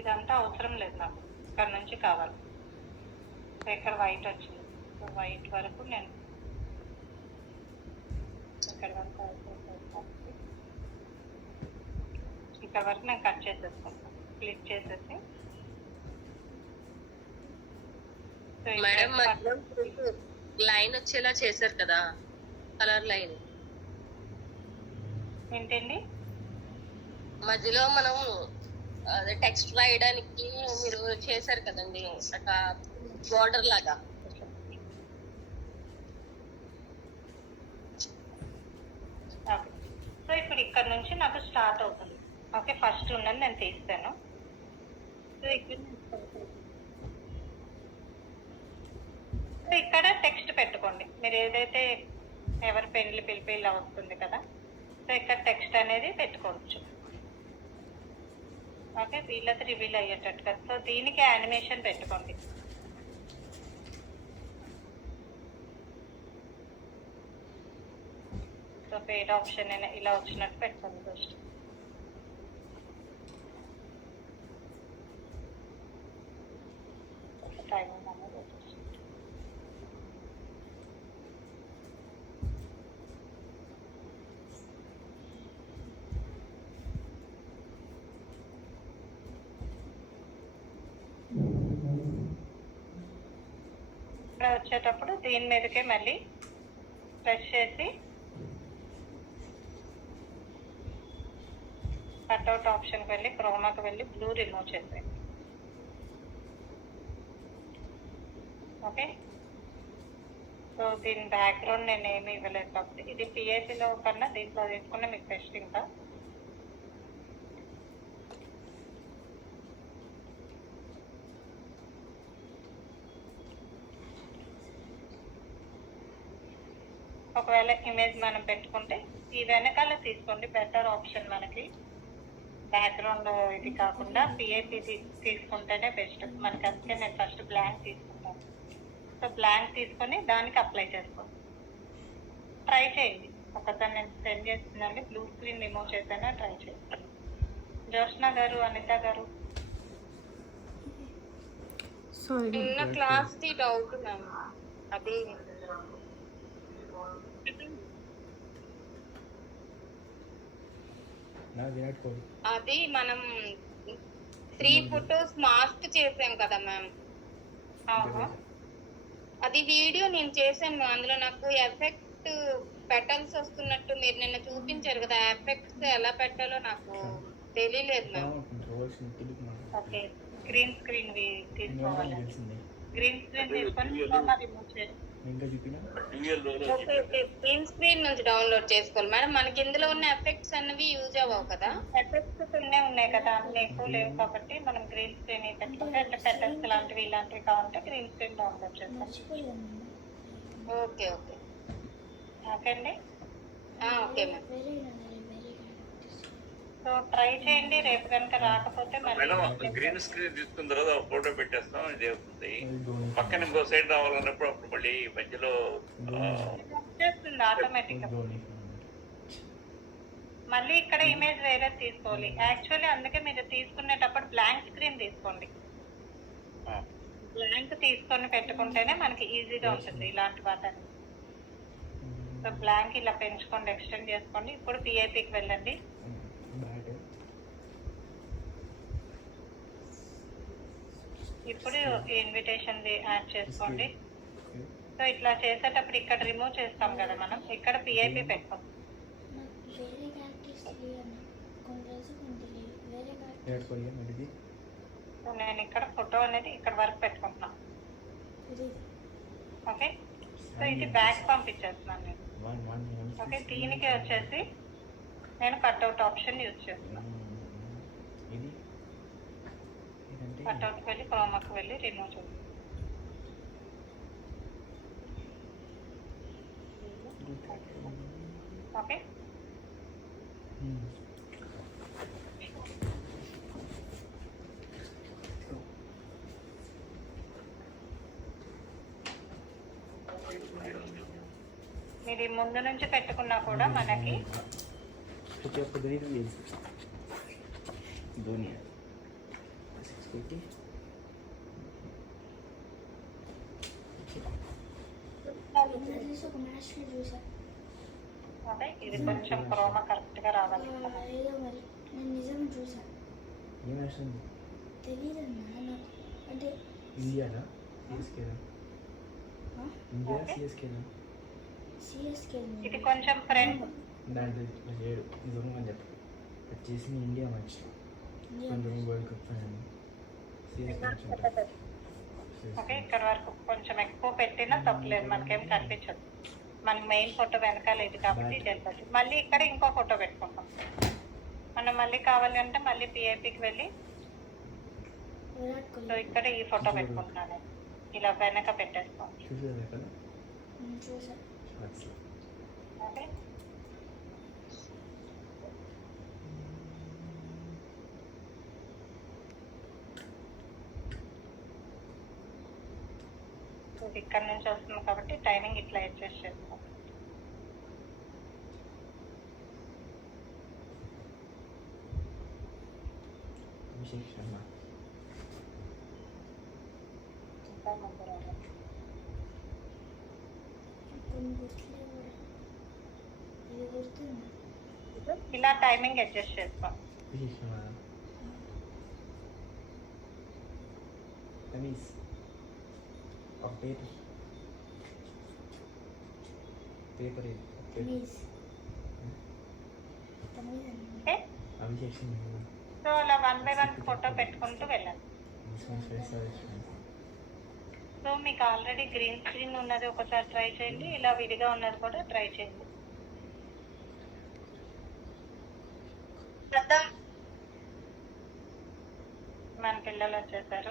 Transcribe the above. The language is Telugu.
ఇదంతా అవసరం లేదు నాకు, ఇక్కడ నుంచి కావాలి. ఇక్కడ వైట్ వచ్చింది, వైట్ వరకు నేను ఇక్కడ వరకు ఇక్కడ వరకు నేను కట్ చేసేసుకుంటాను. క్లిక్ చేసేసి మేడం లైన్ వచ్చేలా చేశారు కదా, కలర్ లైన్ ఏంటండి మధ్యలో మనం అదే టెక్స్ట్ రాయడానికి మీరు చేశారు కదండి, ఒక బోర్డర్ లాగా. ఓకే, సో ఇప్పుడు ఇక్కడ నుంచి నాకు స్టార్ట్ అవుతుంది. ఓకే, ఫస్ట్ ఉన్నది నేను తీస్తాను. సో ఇక్కడ టెక్స్ట్ పెట్టుకోండి మీరు, ఏదైతే ఎవరి పెళ్లి పిలిపి ఇలా వస్తుంది కదా, సో ఇక్కడ టెక్స్ట్ అనేది పెట్టుకోవచ్చు. ఓకే, వీళ్ళకి రివీల్ అయ్యేటట్టుగా. సో దీనికి యానిమేషన్ పెట్టుకోండి. సో పేడ్ ఆప్షన్ ఇలా వచ్చినట్టు పెట్టుకోండి ఫస్ట్. టైం ఇక్కడ వచ్చేటప్పుడు దీని మీదకే మళ్ళీ ప్రెస్ చేసి కట్అవుట్ ఆప్షన్కి వెళ్ళి క్రోమాకి వెళ్ళి బ్లూ రిమూవ్ చేసేయండి. ఓకే, సో దీని బ్యాక్గ్రౌండ్ నేను ఏమి ఇవ్వలేదు కాబట్టి ఇది పిఐసిలో కన్నా దీంట్లో తీసుకున్నా మీకు బెస్ట్. ఇంకా ఒకవేళ ఇమేజ్ మనం పెట్టుకుంటే ఈ వెనకాల తీసుకోండి, బెటర్ ఆప్షన్. మనకి బ్యాక్గ్రౌండ్ ఇది కాకుండా పిఐపి తీసుకుంటేనే బెస్ట్ మనకి. అందుకే నేను ఫస్ట్ బ్లాంక్ తీసుకుంటాను. సో బ్లాంక్ తీసుకొని దానికి అప్లై చేసుకోండి. ట్రై చేయండి, ఒకసారి నేను సెండ్ చేస్తున్నాను. బ్లూ స్క్రీన్ రిమూవ్ చేశాను, ట్రై చేయండి. జోష్న గారు, అనిత గారు, చిన్న క్లాస్ ది డౌట్ మ్యామ్. అది మనం 3 ఫొటోస్ మాస్క్ చేసాం కదా మ్యామ్, అది వీడియో నేను చేశాను. అందులో నాకు ఎఫెక్ట్ పెటల్స్ వస్తున్నట్టు మీరు నిన్న చూపించారు కదా, ఎఫెక్ట్స్ ఎలా పెట్టాలో నాకు తెలియలేదు మ్యామ్. ఓకే, గ్రీన్ స్క్రీన్ తీసుకోవాలి. గ్రీన్ స్క్రీన్ తీసుకొని రిమూవ్ చేయండి. గ్రీన్ స్క్రీన్ నుంచి డౌన్లోడ్ చేసుకోవాలి మేడం. మనకి ఇందులో ఉన్న ఎఫెక్ట్స్ అన్నవి యూజ్ అవ్వవు కదా? ఎఫెక్ట్స్ ఉన్నాయి కదా, అన్ని ఎక్కువ లేవు కాబట్టి మనం గ్రీన్ స్క్రీన్ పెట్టుకుంటే అంటే పెటల్స్ లాంటివి ఇలాంటివి కావాలంటే గ్రీన్ స్క్రీన్ డౌన్లోడ్ చేస్తాం. ఓకే ఓకే ఓకే అండి, ఓకే మ్యామ్. సో ట్రై చేయండి. రేపు కనుక రాకపోతే మేడం గ్రీన్ స్క్రీన్ తీసుకున్న తర్వాత ఫోటో పెట్టేస్తాం, ఇది అవుతుంది. పక్కన ఇంకో సైడ్ రావాలన్నప్పుడు అప్పుడు మళ్ళీ మధ్యలో వచ్చేస్తుంది ఆటోమేటిక్ గా. మళ్ళీ ఇక్కడ ఇమేజ్ వేరే తీసుకోవాలి యాక్చువల్లీ. అందుకే మీరు తీసుకునేటప్పుడు బ్లాంక్ స్క్రీన్ తీసుకోండి. బ్లాంక్ తీసుకొని పెట్టుకుంటేనే మనకి ఈజీగా ఉంటుంది ఇలాంటి వాటిని. సో బ్లాంక్ ఇలా పెంచుకోండి, ఎక్స్టెండ్ చేసుకోండి. ఇప్పుడు పిఐపికి వెళ్ళండి. ఇప్పుడు ఇన్విటేషన్ యాడ్ చేసుకోండి. సో ఇట్లా చేసేటప్పుడు ఇక్కడ రిమూవ్ చేస్తాం కదా మనం, ఇక్కడ పిఐపి పెట్టుకోండి. సో నేను ఇక్కడ ఫోటో అనేది ఇక్కడ వరకు పెట్టుకుంటున్నాను. ఓకే, సో ఇది బ్యాక్ పంపించేస్తున్నాను నేను. ఓకే, దీనికి వచ్చేసి నేను కట్అవుట్ ఆప్షన్ యూజ్ చేస్తున్నాను. కట్అవుట్కి వెళ్ళి క్రోమాకి వెళ్ళి రిమూవ్ చేస్తాను. ఓకే, మీరు ముందు నుంచి పెట్టుకున్నా కూడా మనకి పెట్టి చూసి ఒక మ్యాచ్లో చూసా అదే ఇది కొంచెం క్రోమా కరెక్ట్ గా రావాలి. ఏదో మరి నేను నిజం చూసా ఏం మ్యాచ్ ఉంది? తెలియదన్నా నాకు అంటే ఇండియానా సిఎస్కేనా? India okay. సిఎస్కేనా? సిఎస్కే ఇది కొంచెం ఫ్రెండ్ దాంట్లో ఇట్లా చేయడు నిజంగా చెప్పు. అది చేసింది ఇండియా మ్యాచ్ కొంచెం world cup final CSK match ఉంటుంది. ఓకే ఇక్కడ వరకు కొంచెం ఎక్కువ పెట్టినా తప్పలేదు, మనకేం కనిపించదు. మనకి మెయిన్ ఫోటో వెనకాల ఇది కాబట్టి ఇది వెళ్తుంది. మళ్ళీ ఇక్కడ ఇంకో ఫోటో పెట్టుకుంటాం. మనం మళ్ళీ కావాలి అంటే మళ్ళీ పిఐపికి వెళ్ళి విరాట్ సో కోహ్లీ ఇక్కడ ఈ ఫోటో పెట్టుకుంటున్నాను, ఇలా వెనక పెట్టేస్తాం. చూసేదా కదా చూసా షార్ట్స్లో. ఓకే ఇది ఇక్కడ నుంచి వస్తుంది కాబట్టి టైమింగ్ ఇట్లా అడ్జస్ట్ చేస్తాం. అభిషేక్ శర్మ ఇంకా ముందు రావాలి. కొన్ని గుర్తులే కూడా ఇది గుర్తుంది ఇలా టైమింగ్ అడ్జస్ట్ చేస్తాం. అభిషేక్ శర్మ కనీస్ ఒక paper paper please Tamil okay Abhishek Sharma so అలా 1 by 1 ఫోటో పెట్టుకుంటూ వెళ్ళండి. సో మీకు ఆల్రెడీ గ్రీన్ స్క్రీన్ ఉన్నది ఒకసారి ట్రై చేయండి, ఇలా విడిగా ఉన్నది కూడా ట్రై చేయండి. మన పిల్లలు వచ్చేసారు.